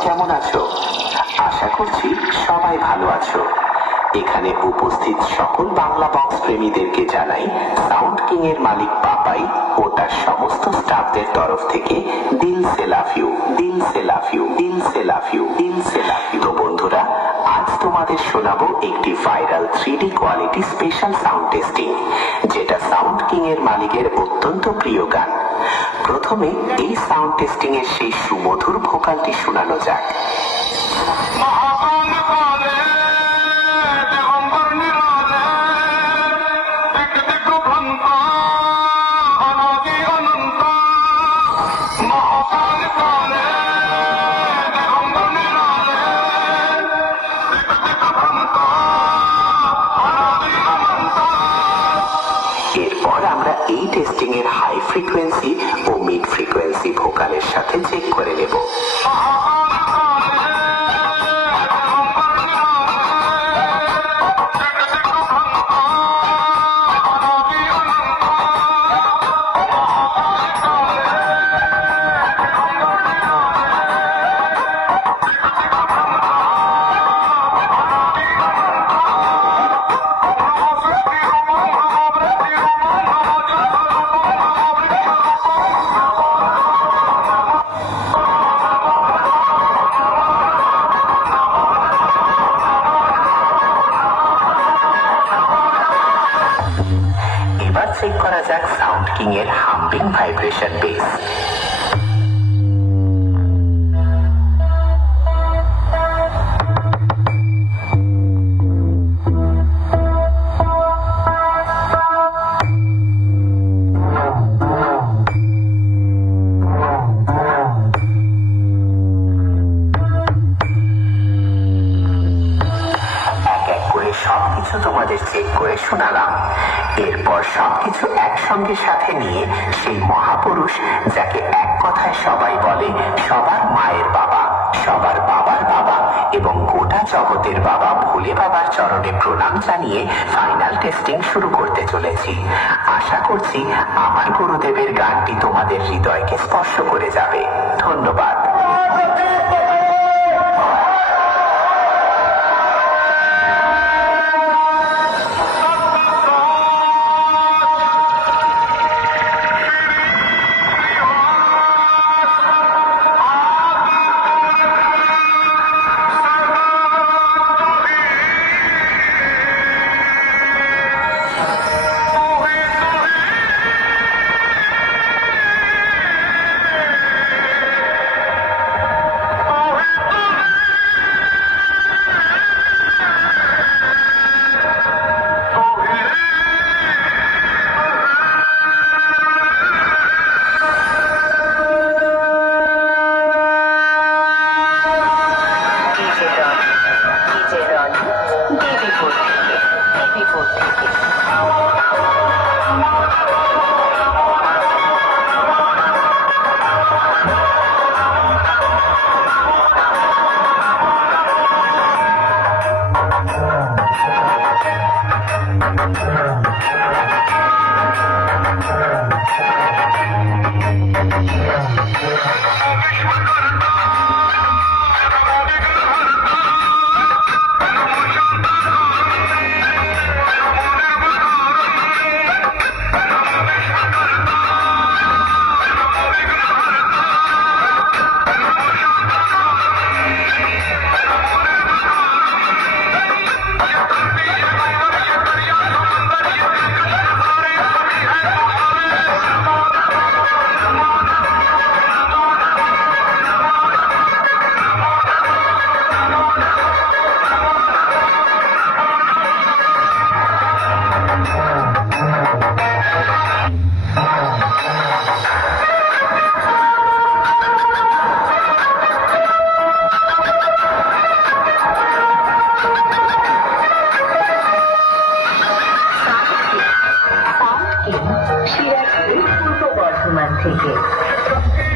কেমন আছো? আশা করছি সবাই ভালো আছো। এখানে উপস্থিত সকল বাংলা বক্স প্রেমীদেরকে জানাই সাউন্ড কিং এর মালিক পাপাই ও তার সমস্ত স্টাফদের তরফ থেকে দিল সে লাভ ইউ, দিল সে লাভ ইউ, দিল সে লাভ ইউ, দিল সে লাভ ইউ। তো বন্ধুরা, আজ তোমাদের শোনাবো একটি viral 3D quality special sound testing, যেটা সাউন্ড কিং এর মালিকের অত্যন্ত প্রিয় গান। প্রথমে এই সাউন্ড টেস্টিং এর সেই সুমধুর ভোকালটি শোনানো যাক। এরপর আমরা এই টেস্টিং এর হাই ফ্রিকোয়েন্সি ও মিড ফ্রিকোয়েন্সি ভোকালের সাথে চেক করে নেব। এবার চেক করা যাক সাউন্ড কিং এর হাম্পিং ভাইব্রেশন বেস। সবকিছু তোমাদের চেক করে শোনালাম। এরপর সবকিছু একসঙ্গে সাথে নিয়ে সেই মহাপুরুষ, যাকে এক কথায় সবাই বলে সবার মায়ের বাবা, সবার বাবার বাবা এবং গোটা জগতের বাবা ভোলে বাবার চরণে প্রণাম জানিয়ে ফাইনাল টেস্টিং শুরু করতে চলেছি। আশা করছি আমার গুরুদেবের গানটি তোমাদের হৃদয়কে স্পর্শ করে যাবে। ধন্যবাদ। সিরাজগঞ্জ পূর্ব বর্ধমান থেকে।